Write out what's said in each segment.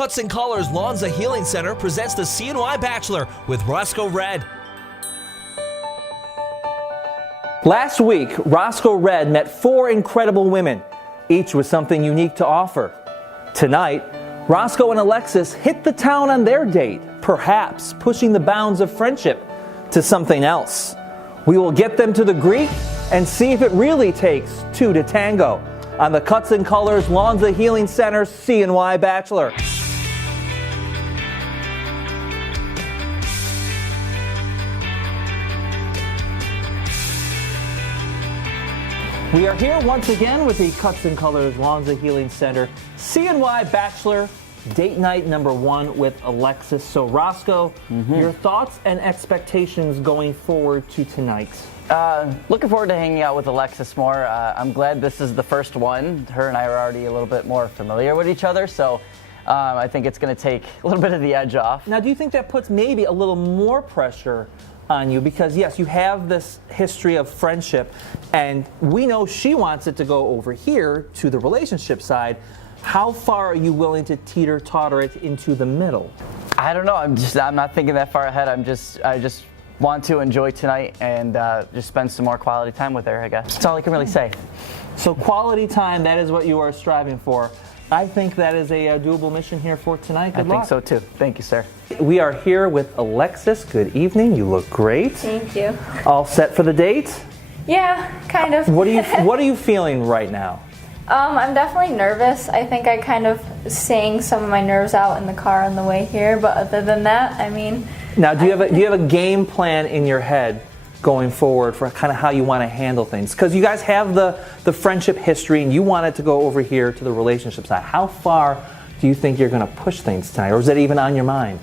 Cuts and Colors Lonza Healing Center presents the CNY Bachelor with Roscoe Red. Last week, Roscoe Red met 4 incredible women, each with something unique to offer. Tonight, Roscoe and Alexis hit the town on their date, perhaps pushing the bounds of friendship to something else. We will get them to the Greek and see if it really takes 2 to tango on the Cuts and Colors Lonza Healing Center CNY Bachelor. We are here once again with the Cuts and Colors Lonza Healing Center CNY Bachelor date night number 1 with Alexis. So Roscoe, your thoughts and expectations going forward to tonight? Looking forward to hanging out with Alexis more. I'm glad this is the first one. Her and I are already a little bit more familiar with each other, so I think it's going to take a little bit of the edge off. Now, do you think that puts maybe a little more pressure on you? Because yes, you have this history of friendship, and we know she wants it to go over here to the relationship side. How far are you willing to teeter-totter it into the middle? I don't know. I'm not thinking that far ahead. I just want to enjoy tonight and just spend some more quality time with her, I guess. That's all I can really say. So quality time, that is what you are striving for. I think that is a doable mission here for tonight. Good luck. I think so too. Thank you, sir. We are here with Alexis. Good evening. You look great. Thank you. All set for the date? Yeah, kind of. What are you feeling right now? I'm definitely nervous. I think I kind of sang some of my nerves out in the car on the way here, but other than that, I mean. Now, do you have a game plan in your head going forward for kind of how you want to handle things? Because you guys have the friendship history and you want it to go over here to the relationship side. How far do you think you're going to push things tonight, or is that even on your mind?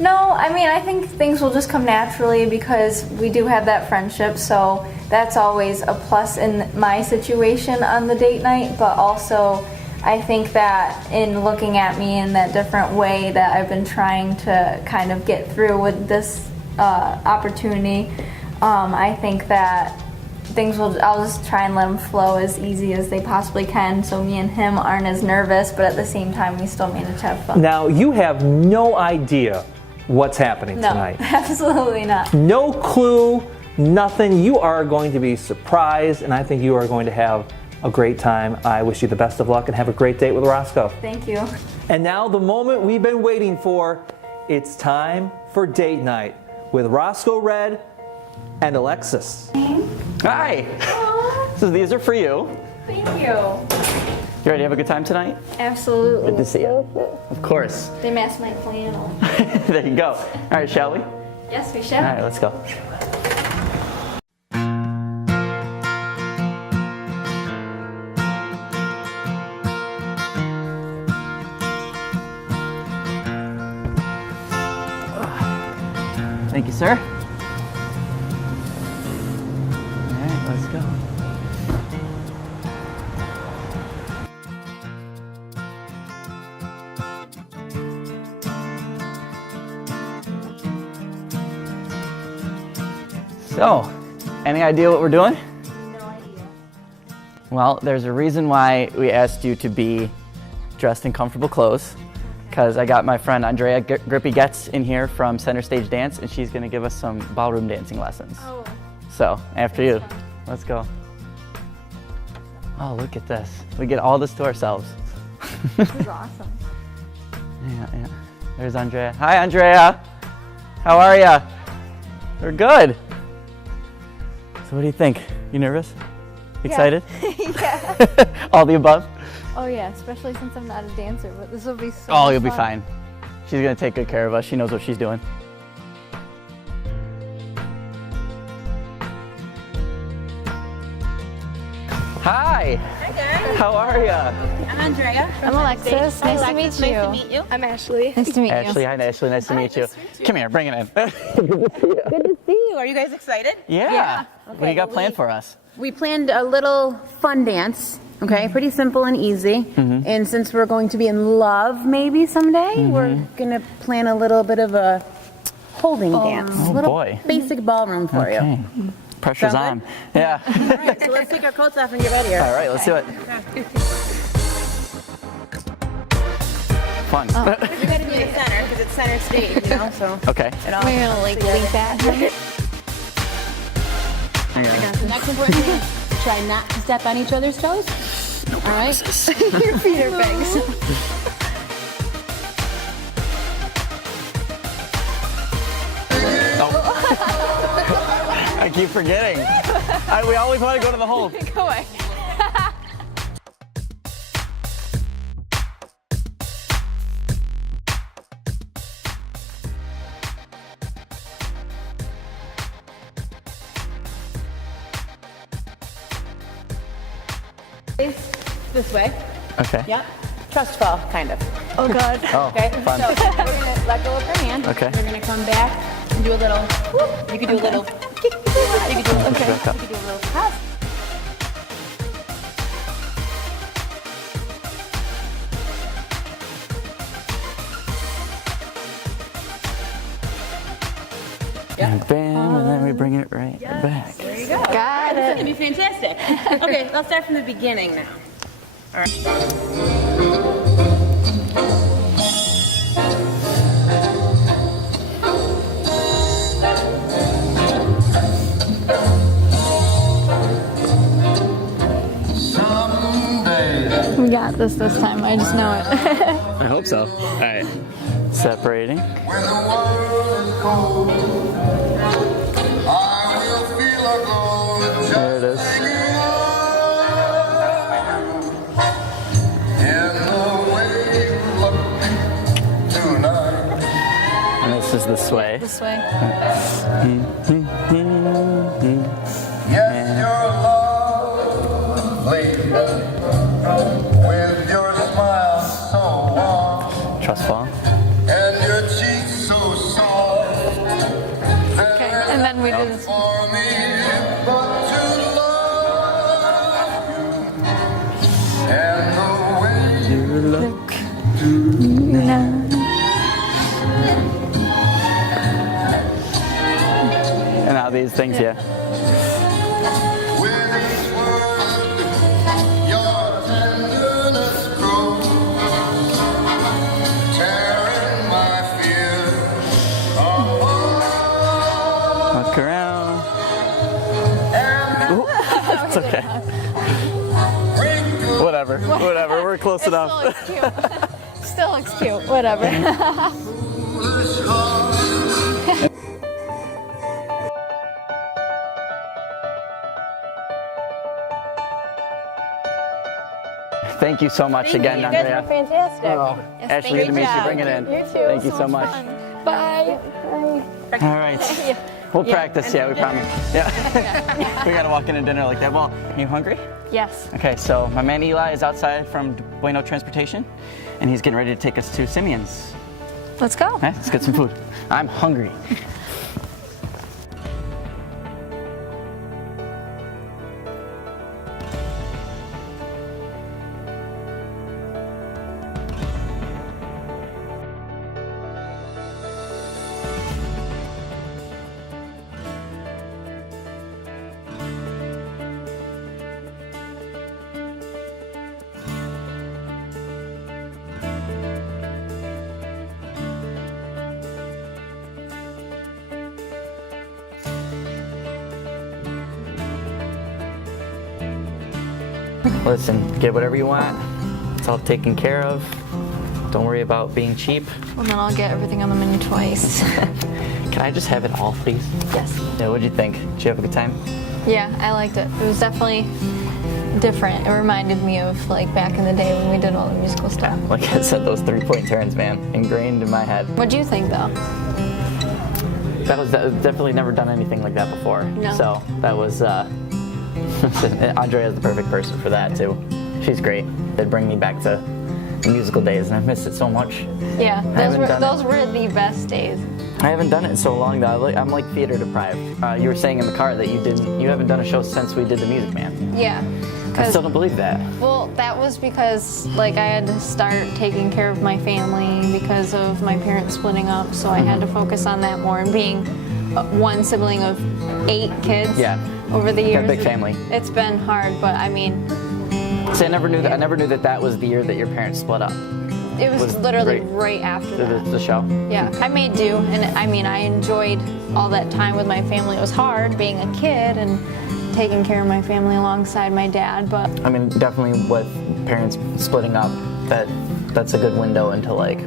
No, I mean, I think things will just come naturally because we do have that friendship, so that's always a plus in my situation on the date night, but also I think that in looking at me in that different way that I've been trying to kind of get through with this opportunity, I think that I'll just try and let them flow as easy as they possibly can, so me and him aren't as nervous, but at the same time we still manage to have fun. Now, you have no idea what's happening tonight. No, absolutely not. No clue, nothing. You are going to be surprised, and I think you are going to have a great time. I wish you the best of luck and have a great date with Roscoe. Thank you. And now the moment we've been waiting for. It's time for date night with Roscoe Red and Alexis. Hi. So these are for you. Thank you. You ready to have a good time tonight? Absolutely. Good to see you. Of course. They matched my flannel. There you go. All right, shall we? Yes, we shall. All right, let's go. Thank you, sir. All right, let's go. So, any idea what we're doing? No idea. Well, there's a reason why we asked you to be dressed in comfortable clothes, because I got my friend Andrea Grippy Getz in here from Center Stage Dance, and she's going to give us some ballroom dancing lessons. Oh. So, after you. Let's go. Oh, look at this. We get all this to ourselves. This is awesome. Yeah. There's Andrea. Hi, Andrea. How are ya? We're good. So what do you think? You nervous? Excited? Yeah. All the above? Oh yeah, especially since I'm not a dancer, but this will be so Oh, much you'll be fun. fine. She's gonna take good care of us. She knows what she's doing. Hi. Hi guys. How are ya? I'm Andrea. I'm Alexis. Nice to meet you. Nice to meet you. I'm Ashley. Nice to meet Ashley, hi Ashley. Nice to meet you. Come here, bring it in. Good to see you. Are you guys excited? Yeah. What do you got planned for us? We planned a little fun dance. Okay, pretty simple and easy. And since we're going to be in love maybe someday, we're gonna plan a little bit of a holding dance. Oh, A little boy. basic ballroom for you. Pressure's on. Sound Yeah. All right, so let's take our coats off and get ready here. All right, let's do it. fun. You gotta be in the center because it's center stage, you know. So Okay. it all. We're gonna like leap at him. The next important thing: try not to step on each other's toes. All right. Your feet are big. I keep forgetting. We always want to go to the hole. Go away. This way. Okay. Yep. Trust fall, kind of. Oh God. Oh, Okay. fun. So we're gonna let go of your hand. Okay. We're gonna come back and do a little. Whoop. You can do a little. Kick. You can do a little. Okay. You can do a little hop. And bam, and then we bring it right back. There you go. Got It's it. gonna be fantastic. Okay, I'll start from the beginning now. All right. We got this time. I just know it. I hope so. All right. Separating. When the world is cold, I will feel a glow just There it is. hanging on in the way you look tonight. And this is the sway. This way. Yes, you're lovely with your smile so warm Trust fall. and your cheeks so soft. Okay. And then we do this. For me, but to love you and the way you Look. And now these things, yeah. with each word, your tenderness grows, tearing my fear apart. Look around. Ooh, it's okay. Wrinkles Whatever. Whatever. We're close enough. Still looks cute. Whatever. foolish heart. Thank you so much again, You guys Andrea. were fantastic. Yes, Ashley, thank good to meet you. job. Bring it in. You too. Thank you so much. Bye. All right. We'll practice, yeah, we promise. Yeah. We gotta walk into dinner like that. Well, are you hungry? Yes. Okay, so my man Eli is outside from Bueno Transportation, and he's getting ready to take us to Simeon's. Let's go. Okay, let's get some food. I'm hungry. Listen, get whatever you want. It's all taken care of. Don't worry about being cheap. Well, then I'll get everything on the menu twice. Can I just have it all, please? Yes. Yeah, what'd you think? Did you have a good time? Yeah, I liked it. It was definitely different. It reminded me of like back in the day when we did all the musical stuff. Like I said, those 3-point turns, man, ingrained in my head. What'd you think though? That was definitely never done anything like that before. No. So that was, Andrea's the perfect person for that too. She's great. They'd bring me back to the musical days, and I missed it so much. Yeah, haven't done those were the best days. I haven't done it in so long though. I'm like theater deprived. You were saying in the car that you haven't done a show since we did the Music Man. Yeah. I still don't believe that. Well, that was because like I had to start taking care of my family because of my parents splitting up, so I had to focus on that more. And being one sibling of 8 kids over the years, Got a big family. It's been hard, but I mean, See, I never knew that. I never knew that was the year that your parents split up. It was literally right after that. The show? Yeah, I made do, and I mean, I enjoyed all that time with my family. It was hard being a kid and taking care of my family alongside my dad, but... I mean, definitely with parents splitting up, that's a good window into like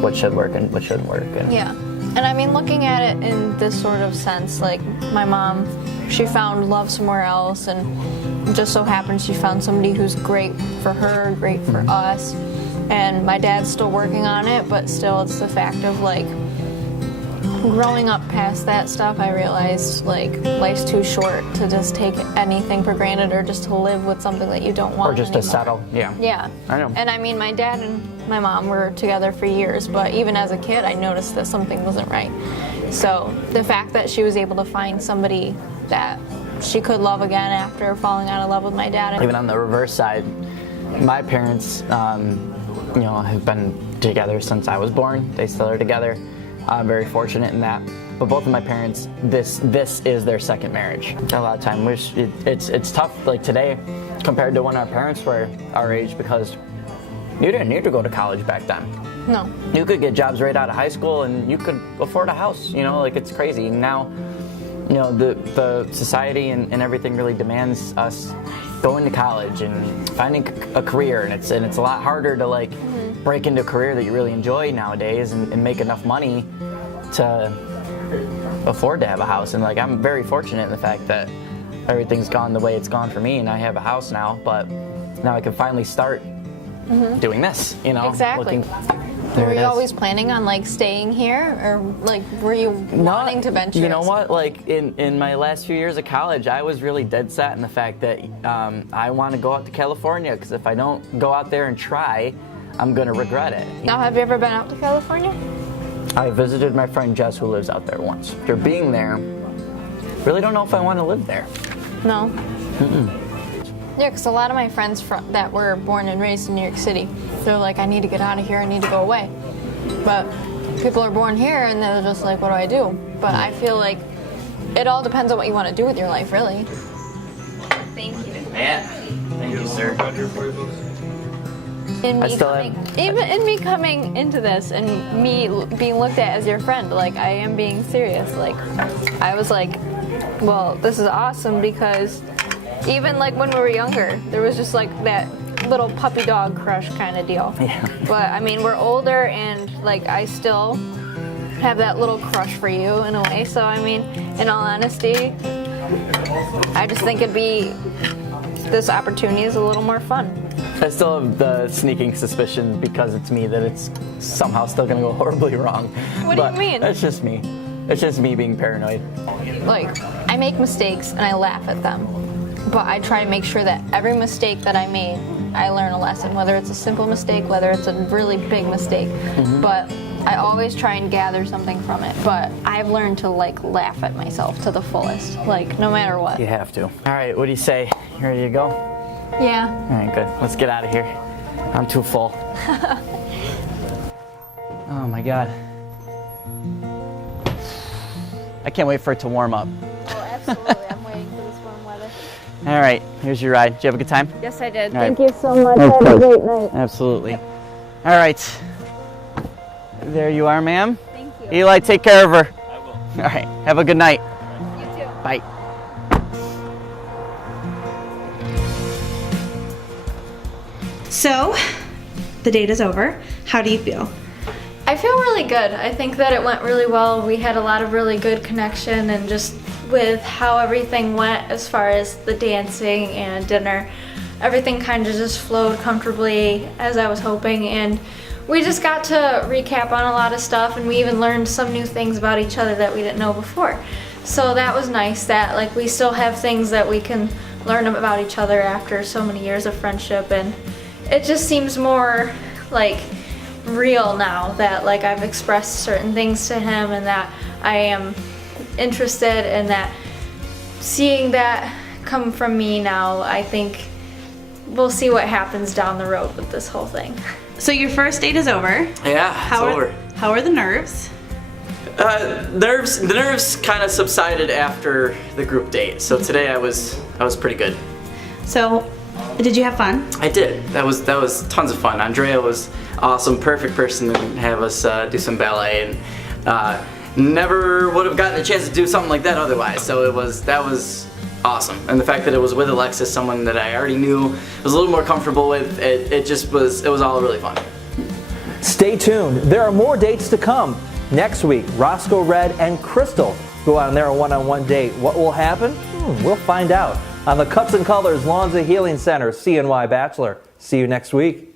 what should work and what shouldn't work. And yeah, and I mean, looking at it in this sort of sense, like my mom, she found love somewhere else, and just so happens she found somebody who's great for her, great for us. And my dad's still working on it, but still it's the fact of like growing up past that stuff, I realized like life's too short to just take anything for granted or just to live with something that you don't want or just anymore. to settle. Yeah. Yeah. I know. And I mean, my dad and my mom were together for years, but even as a kid, I noticed that something wasn't right. So the fact that she was able to find somebody that she could love again after falling out of love with my dad. Even on the reverse side, my parents, have been together since I was born. They still are together. I'm very fortunate in that. But both of my parents, this is their second marriage. A lot of time, it's tough like today compared to when our parents were our age, because you didn't need to go to college back then. No. You could get jobs right out of high school and you could afford a house, like it's crazy. Now, the society and everything really demands us going to college and finding a career, and it's a lot harder to like break into a career that you really enjoy nowadays and make enough money to afford to have a house. And like I'm very fortunate in the fact that everything's gone the way it's gone for me, and I have a house now, but now I can finally start doing this, Exactly. Were you always planning on like staying here, or like were you wanting to venture? You know what? Like in my last few years of college, I was really dead set in the fact that I want to go out to California, because if I don't go out there and try, I'm gonna regret it. Now, have you ever been out to California? I visited my friend Jess, who lives out there once. After being there, really don't know if I want to live there. No. Yeah, because a lot of my friends that were born and raised in New York City, they're like, I need to get out of here, I need to go away. But people are born here and they're just like, what do I do? But I feel like it all depends on what you want to do with your life, really. Thank you. Yeah. Thank you, sir. In me coming into this and me being looked at as your friend, like I am being serious. Like I was like, well, this is awesome, because even like when we were younger, there was just like that little puppy dog crush kind of deal. Yeah. But I mean, we're older, and like I still have that little crush for you in a way. So I mean, in all honesty, I just think this opportunity is a little more fun. I still have the sneaking suspicion, because it's me, that it's somehow still gonna go horribly wrong. What do you mean? That's just me. It's just me being paranoid. Like, I make mistakes and I laugh at them, but I try to make sure that every mistake that I made, I learn a lesson, whether it's a simple mistake, whether it's a really big mistake. But I always try and gather something from it. But I've learned to like laugh at myself to the fullest, like no matter what. You have to. All right, what do you say? You ready to go? Yeah. All right, good. Let's get out of here. I'm too full. Oh my God. I can't wait for it to warm up. Oh, absolutely. I'm waiting for this warm weather. All right, here's your ride. Did you have a good time? Yes, I did. All right. Thank you so much. Have a great night. Absolutely. All right. There you are, ma'am. Thank you. Eli, take care of her. I will. All right. Have a good night. You too. Bye. So, the date is over. How do you feel? I feel really good. I think that it went really well. We had a lot of really good connection, and just with how everything went as far as the dancing and dinner, everything kind of just flowed comfortably as I was hoping, and we just got to recap on a lot of stuff, and we even learned some new things about each other that we didn't know before. So that was nice that like we still have things that we can learn about each other after so many years of friendship, and it just seems more like real now that like I've expressed certain things to him, and that I am interested, and that seeing that come from me now, I think we'll see what happens down the road with this whole thing. So your first date is over. Yeah, it's over. How are the nerves? The nerves kind of subsided after the group date. So today I was pretty good. So, did you have fun? I did. That was tons of fun. Andrea was awesome, perfect person to have us do some ballet, and never would have gotten a chance to do something like that otherwise. So that was awesome, and the fact that it was with Alexis, someone that I already knew, was a little more comfortable with, it was all really fun. Stay tuned. There are more dates to come. Next week, Roscoe Red and Crystal go on their one-on-one date. What will happen? We'll find out on the Cuts and Colors Lawns and Healing Center CNY Bachelor. See you next week.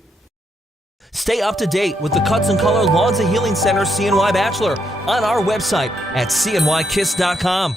Stay up to date with the Cuts and Color Lawns and Healing Center CNY Bachelor on our website at cnykiss.com.